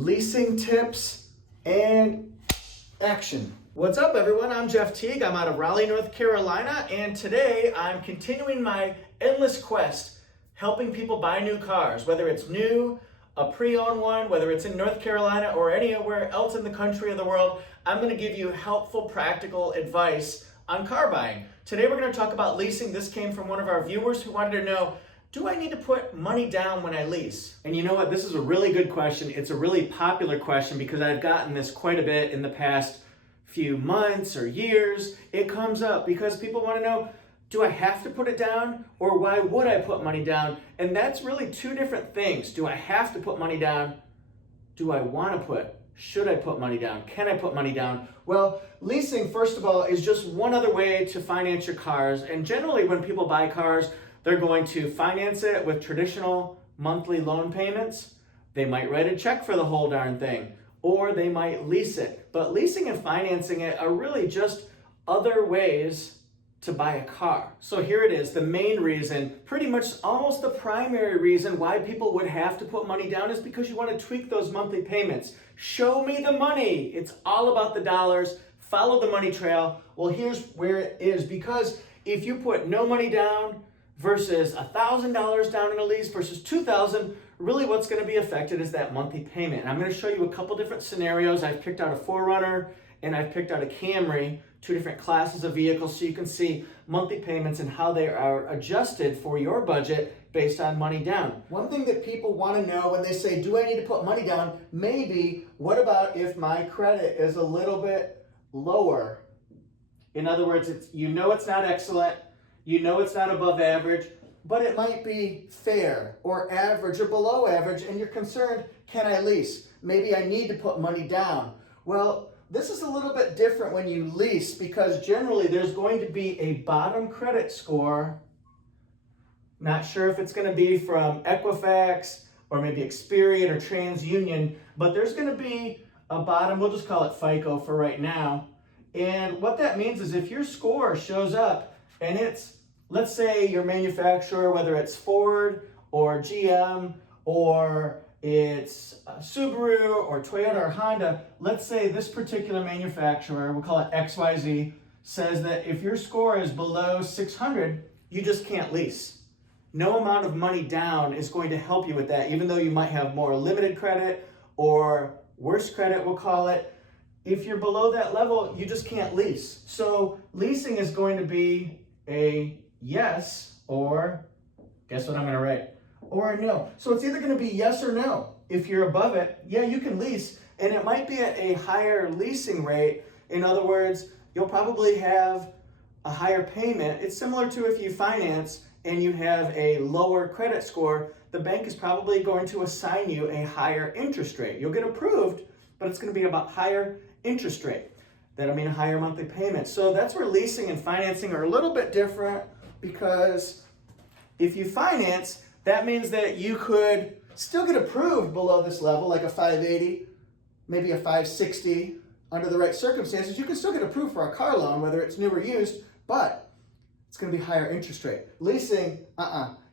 leasing tips and action. What's up, everyone? I'm Jeff Teague. I'm out of Raleigh, North Carolina, and today I'm continuing my endless quest helping people buy new cars, whether it's new, a pre-owned one, whether it's in North Carolina or anywhere else in the country or the world. I'm going to give you helpful, practical advice on car buying. Today we're going to talk about leasing. This came from one of our viewers who wanted to know, do I need to put money down when I lease? And you know what? This is a really good question. It's a really popular question because I've gotten this quite a bit in the past few months or years. It comes up because people want to know, do I have to put it down, or why would I put money down? And that's really two different things. Do I have to put money down? Do I want to put? Should I put money down? Can I put money down? Well, leasing, first of all, is just one other way to finance your cars. And generally when people buy cars, they're going to finance it with traditional monthly loan payments. They might write a check for the whole darn thing, or they might lease it. But leasing and financing it are really just other ways to buy a car. So here it is. The main reason, pretty much almost the primary reason why people would have to put money down is because you want to tweak those monthly payments. Show me the money. It's all about the dollars. Follow the money trail. Well, here's where it is. Because if you put no money down versus $1,000 down in a lease versus $2,000, really what's going to be affected is that monthly payment. And I'm going to show you a couple different scenarios. I've picked out a 4Runner and I've picked out a Camry, two different classes of vehicles, so you can see monthly payments and how they are adjusted for your budget based on money down. One thing that people want to know when they say, do I need to put money down? Maybe, what about if my credit is a little bit lower? In other words, it's not excellent, it's not above average, but it might be fair or average or below average, and you're concerned, can I lease? Maybe I need to put money down. Well, this is a little bit different when you lease because generally there's going to be a bottom credit score. Not sure if it's going to be from Equifax or maybe Experian or TransUnion, but there's going to be a bottom, we'll just call it FICO for right now. And what that means is if your score shows up and it's, let's say your manufacturer, whether it's Ford or GM or it's Subaru or Toyota or Honda, let's say this particular manufacturer, we'll call it XYZ, says that if your score is below 600, you just can't lease. No amount of money down is going to help you with that, even though you might have more limited credit or worse credit, we'll call it. If you're below that level, you just can't lease. So leasing is going to be a yes, or guess what I'm going to write? Or a no. So it's either going to be yes or no. If you're above it, yeah, you can lease, and it might be at a higher leasing rate. In other words, you'll probably have a higher payment. It's similar to if you finance and you have a lower credit score, the bank is probably going to assign you a higher interest rate. You'll get approved, but it's going to be about higher interest rate. That'll mean a higher monthly payment. So that's where leasing and financing are a little bit different, because if you finance, that means that you could still get approved below this level, like a 580, maybe a 560. Under the right circumstances, you can still get approved for a car loan, whether it's new or used, but it's going to be higher interest rate. Leasing,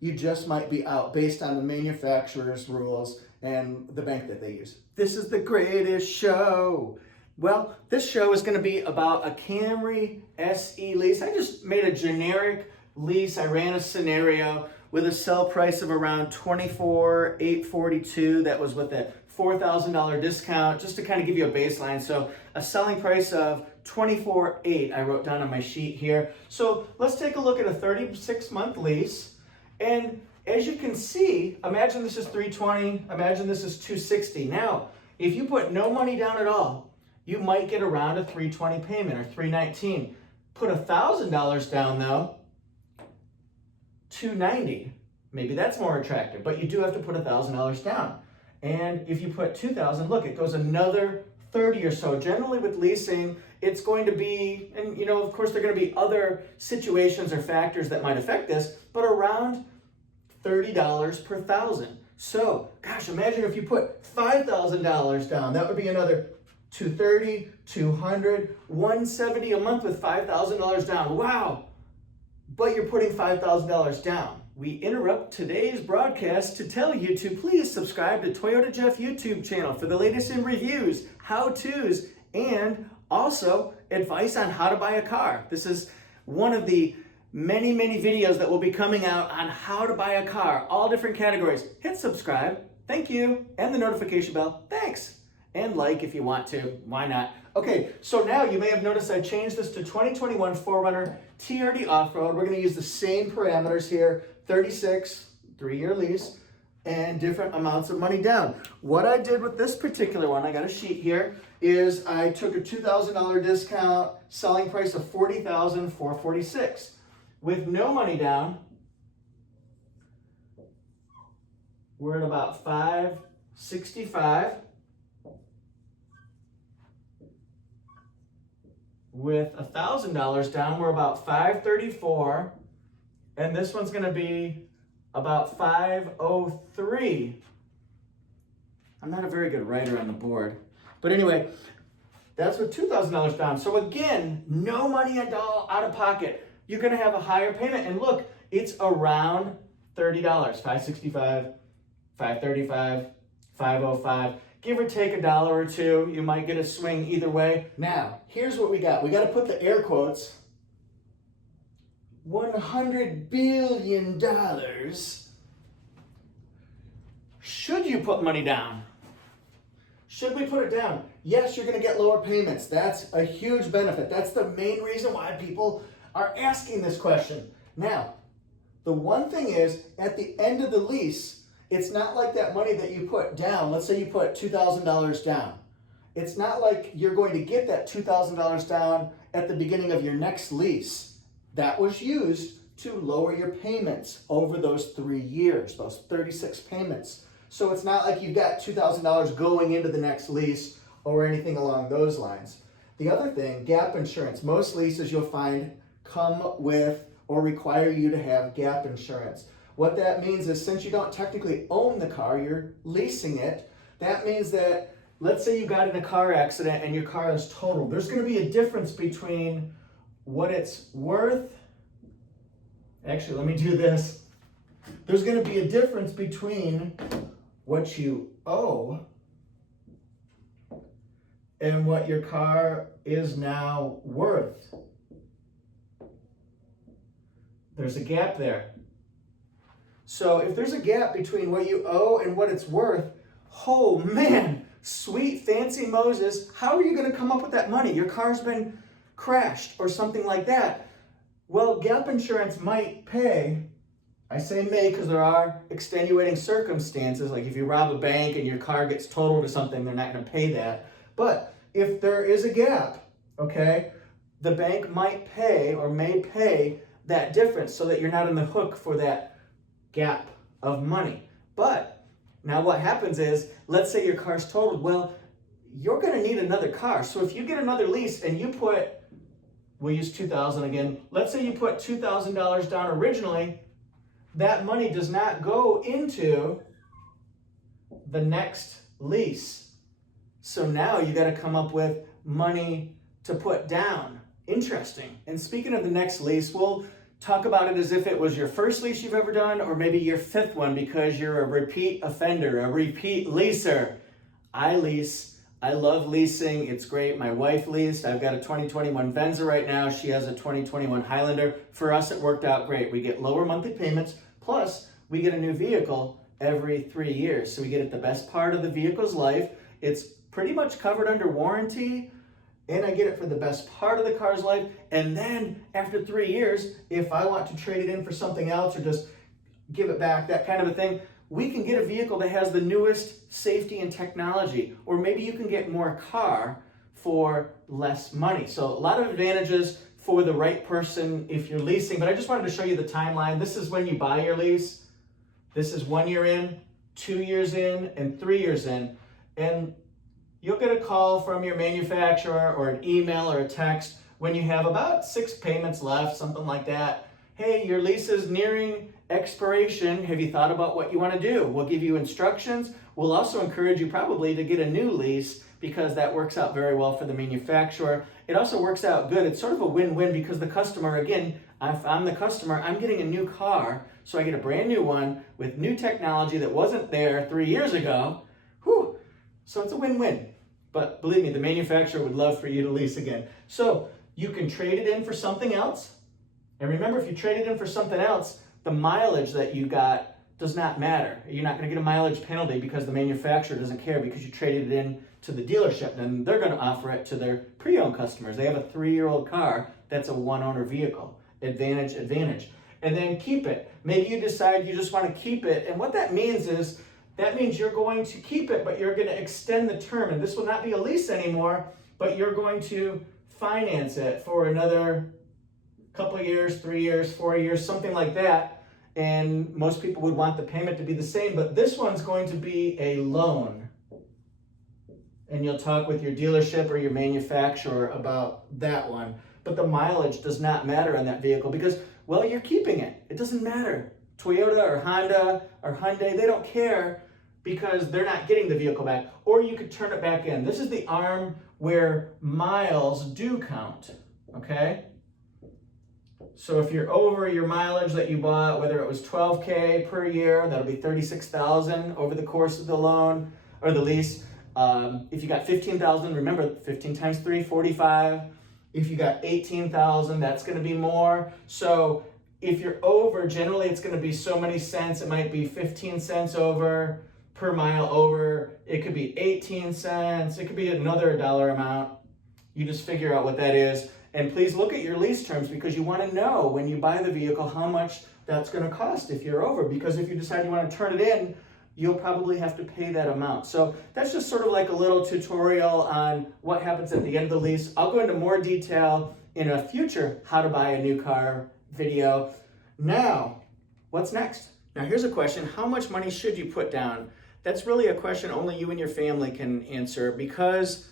you just might be out based on the manufacturer's rules and the bank that they use. This is the greatest show. Well, this show is going to be about a Camry SE lease. I just made a generic lease. I ran a scenario with a sell price of around $24,842. That was with a $4,000 discount, just to kind of give you a baseline. So a selling price of $24,800 I wrote down on my sheet here. So let's take a look at a 36-month lease. And as you can see, imagine this is $320, imagine this is $260. Now, if you put no money down at all, you might get around a $320 payment or $319. Put $1,000 down though, $290. Maybe that's more attractive, but you do have to put $1,000 down. And if you put $2,000, look, it goes another $30 or so. Generally with leasing, it's going to be, and of course there are going to be other situations or factors that might affect this, but around $30 per thousand. So, gosh, imagine if you put $5,000 down, that would be another $230, $200, $170 a month with $5,000 down. Wow! But you're putting $5,000 down. We interrupt today's broadcast to tell you to please subscribe to Toyota Jeff YouTube channel for the latest in reviews, how-tos, and also advice on how to buy a car. This is one of the many videos that will be coming out on how to buy a car, all different categories. Hit subscribe, thank you, and the notification bell, thanks. And like if you want to, why not? Okay, so now you may have noticed I changed this to 2021 4Runner TRD Off-Road. We're gonna use the same parameters here, 36, 3-year lease, and different amounts of money down. What I did with this particular one, I got a sheet here, is I took a $2,000 discount, selling price of $40,446. With no money down, we're at about $565. With $1,000 down, we're about $534, and this one's going to be about $503. I'm not a very good writer on the board, but anyway, that's with $2,000 down. So again, no money at all out of pocket. You're going to have a higher payment, and look, it's around $30. $565, $535, $505. Give or take $1 or $2, you might get a swing either way. Now, here's what we got. We got to put the air quotes. $100 billion. Should you put money down? Should we put it down? Yes, you're going to get lower payments. That's a huge benefit. That's the main reason why people are asking this question. Now, the one thing is, at the end of the lease, it's not like that money that you put down. Let's say you put $2,000 down. It's not like you're going to get that $2,000 down at the beginning of your next lease. That was used to lower your payments over those 3 years, those 36 payments. So it's not like you've got $2,000 going into the next lease or anything along those lines. The other thing, gap insurance. Most leases you'll find come with or require you to have gap insurance. What that means is, since you don't technically own the car, you're leasing it. That means that, let's say you got in a car accident and your car is totaled. There's going to be a difference between what it's worth. Actually, let me do this. There's going to be a difference between what you owe and what your car is now worth. There's a gap there. So if there's a gap between what you owe and what it's worth, oh man, sweet fancy Moses, how are you going to come up with that money? Your car's been crashed or something like that. Well, gap insurance might pay. I say may because there are extenuating circumstances, like if you rob a bank and your car gets totaled or something, they're not going to pay that. But if there is a gap, okay, the bank might pay or may pay that difference so that you're not on the hook for that gap of money. But now what happens is, let's say your car's totaled. Well, you're going to need another car. So if you get another lease and you put, we'll use $2,000 again. Let's say you put $2,000 down originally. That money does not go into the next lease. So now you got to come up with money to put down. Interesting. And speaking of the next lease, we'll talk about it as if it was your first lease you've ever done, or maybe your 5th one because you're a repeat offender, a repeat leaser. I lease. I love leasing. It's great. My wife leased. I've got a 2021 Venza right now. She has a 2021 Highlander. For us, it worked out great. We get lower monthly payments, plus we get a new vehicle every 3 years. So we get at the best part of the vehicle's life. It's pretty much covered under warranty, and I get it for the best part of the car's life. And then after 3 years, if I want to trade it in for something else or just give it back, that kind of a thing, we can get a vehicle that has the newest safety and technology. Or maybe you can get more car for less money. So a lot of advantages for the right person if you're leasing. But I just wanted to show you the timeline. This is when you buy your lease. This is 1 year in, 2 years in, and 3 years in. And you'll get a call from your manufacturer or an email or a text when you have about 6 payments left, something like that. Hey, your lease is nearing expiration. Have you thought about what you want to do? We'll give you instructions. We'll also encourage you probably to get a new lease because that works out very well for the manufacturer. It also works out good. It's sort of a win-win because the customer, again, If I'm the customer, I'm getting a new car, so I get a brand new one with new technology that wasn't there 3 years ago. Whew. So it's a win-win. But believe me, the manufacturer would love for you to lease again. So you can trade it in for something else. And remember, if you trade it in for something else, the mileage that you got does not matter. You're not going to get a mileage penalty because the manufacturer doesn't care because you traded it in to the dealership. And they're going to offer it to their pre-owned customers. They have a 3-year-old car that's a one-owner vehicle. Advantage, advantage. And then keep it. Maybe you decide you just want to keep it. And what that means is, that means you're going to keep it, but you're going to extend the term. And this will not be a lease anymore, but you're going to finance it for another couple of years, 3 years, 4 years, something like that. And most people would want the payment to be the same, but this one's going to be a loan. And you'll talk with your dealership or your manufacturer about that one. But the mileage does not matter on that vehicle because, well, you're keeping it. It doesn't matter. Toyota or Honda or Hyundai, they don't care because they're not getting the vehicle back. Or you could turn it back in. This is the arm where miles do count, okay? So if you're over your mileage that you bought, whether it was 12K per year, that'll be $36,000 over the course of the loan or the lease. If you got 15,000, remember 15 times 3, 45. If you got 18,000, that's going to be more. So if you're over, generally it's going to be so many cents. It might be 15 cents over per mile over. It could be 18 cents. It could be another dollar amount. You just figure out what that is. And please look at your lease terms because you want to know when you buy the vehicle how much that's going to cost if you're over. Because if you decide you want to turn it in, you'll probably have to pay that amount. So that's just sort of like a little tutorial on what happens at the end of the lease. I'll go into more detail in a future how to buy a new car video. Now, what's next? Now here's a question. How much money should you put down? That's really a question only you and your family can answer because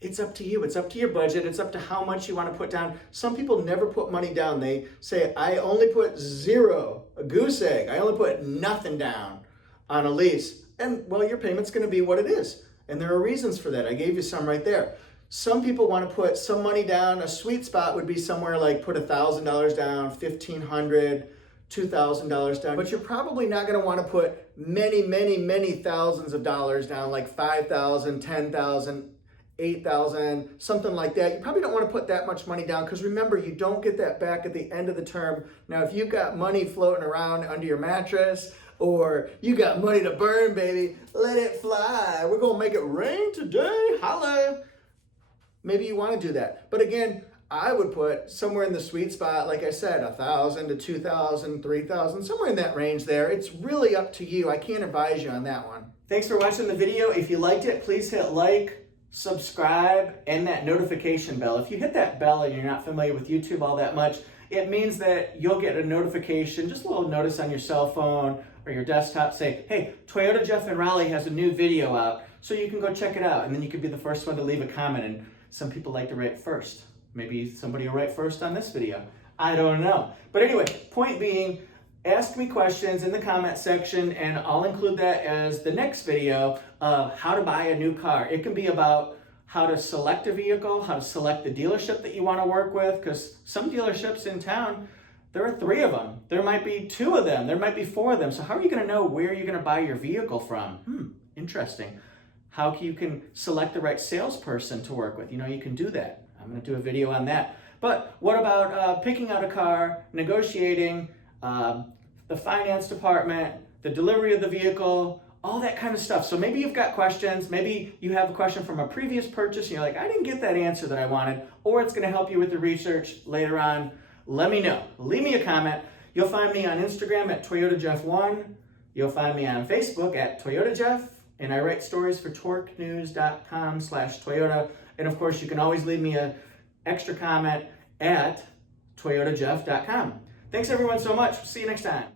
it's up to you. It's up to your budget. It's up to how much you want to put down. Some people never put money down. They say, I only put zero, a goose egg. I only put nothing down on a lease. And well, your payment's going to be what it is. And there are reasons for that. I gave you some right there. Some people want to put some money down. A sweet spot would be somewhere like put $1,000 down, $1,500, $2,000 down. But you're probably not going to want to put many thousands of dollars down, like $5,000, $10,000, $8,000, something like that. You probably don't want to put that much money down because remember, you don't get that back at the end of the term. Now, if you've got money floating around under your mattress or you got money to burn, baby, let it fly. We're going to make it rain today. Holla. Maybe you want to do that. But again, I would put somewhere in the sweet spot, like I said, $1,000 to $2,000, $3,000, somewhere in that range there. It's really up to you. I can't advise you on that one. Thanks for watching the video. If you liked it, please hit like, subscribe, and that notification bell. If you hit that bell and you're not familiar with YouTube all that much, it means that you'll get a notification, just a little notice on your cell phone or your desktop say, hey, Toyota Jeff in Raleigh has a new video out, so you can go check it out. And then you could be the first one to leave a comment. And some people like to write first. Maybe somebody will write first on this video. I don't know. But anyway, point being, ask me questions in the comment section and I'll include that as the next video of how to buy a new car. It can be about how to select a vehicle, how to select the dealership that you want to work with, because some dealerships in town, there are 3 of them. There might be 2 of them. There might be 4 of them. So how are you going to know where you're going to buy your vehicle from? Interesting. How you can select the right salesperson to work with. You know, you can do that. I'm going to do a video on that. But what about picking out a car, negotiating, the finance department, the delivery of the vehicle, all that kind of stuff. So maybe you've got questions. Maybe you have a question from a previous purchase and you're like, I didn't get that answer that I wanted, or it's going to help you with the research later on. Let me know. Leave me a comment. You'll find me on Instagram at ToyotaJeff1. You'll find me on Facebook at ToyotaJeff. And I write stories for torquenews.com/Toyota. And of course, you can always leave me an extra comment at ToyotaJeff.com. Thanks everyone so much. See you next time.